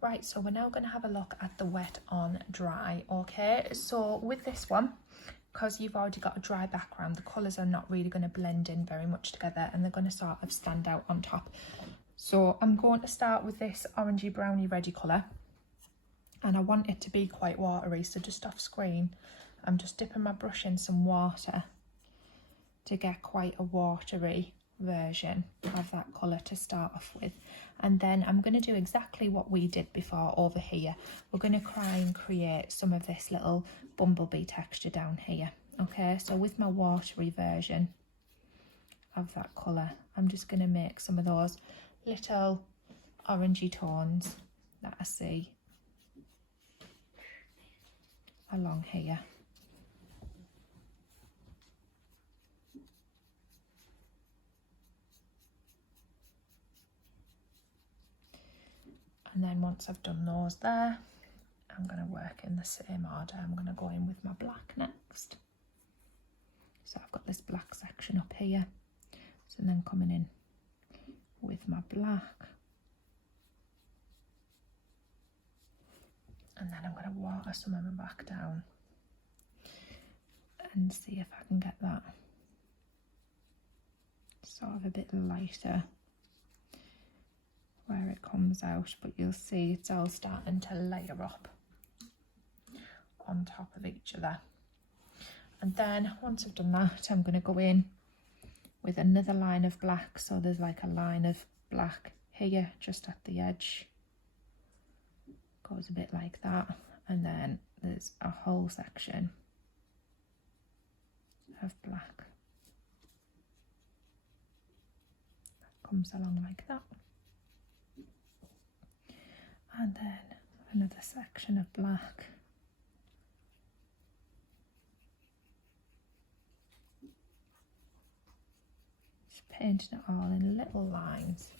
Right, so we're now going to have a look at the wet on dry. Okay, so with this one, because you've already got a dry background, the colours are not really going to blend in very much together, and they're going to sort of stand out on top. So I'm going to start with this orangey browny reddy colour, and I want it to be quite watery, so just off screen I'm just dipping my brush in some water to get quite a watery version of that colour to start off with. And then I'm going to do exactly what we did before over here. We're going to try and create some of this little bumblebee texture down here. Okay, so with my watery version of that colour, I'm just going to make some of those little orangey tones that I see along here. And then once I've done those there, I'm going to work in the same order. I'm going to go in with my black next. So I've got this black section up here. So then coming in with my black. And then I'm going to water some of my back down and see if I can get that sort of a bit lighter where it comes out, but you'll see it's all starting to layer up on top of each other. And then once I've done that, I'm going to go in with another line of black. So there's like a line of black here just at the edge, goes a bit like that, and then there's a whole section of black that comes along like that. And then another section of black. Just painting it all in little lines.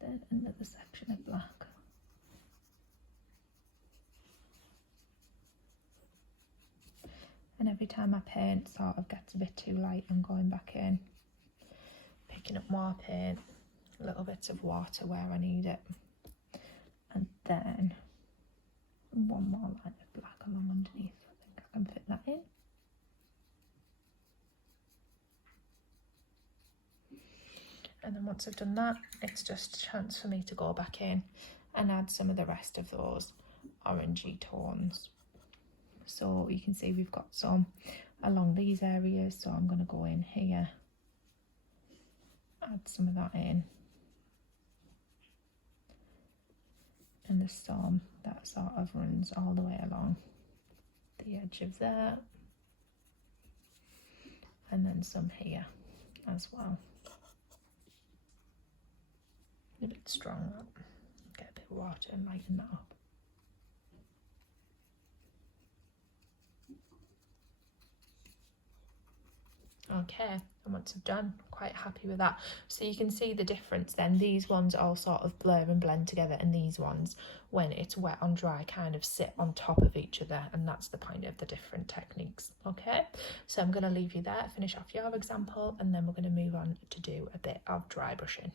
Then another section of black. And every time I paint sort of gets a bit too light, I'm going back in, picking up more paint, little bits of water where I need it. And then one more line of black along underneath. I think I can fit that in. And then once I've done that, it's just a chance for me to go back in and add some of the rest of those orangey tones. So you can see we've got some along these areas, so I'm going to go in here, add some of that in. And there's some that sort of runs all the way along the edge of there, and then some here as well. A bit strong, get a bit of water and lighten that up. Okay, and once I've done, quite happy with that. So you can see the difference then. These ones all sort of blur and blend together, and these ones, when it's wet on dry, kind of sit on top of each other, and that's the point of the different techniques. Okay, so I'm going to leave you there, finish off your example, and then we're going to move on to do a bit of dry brushing.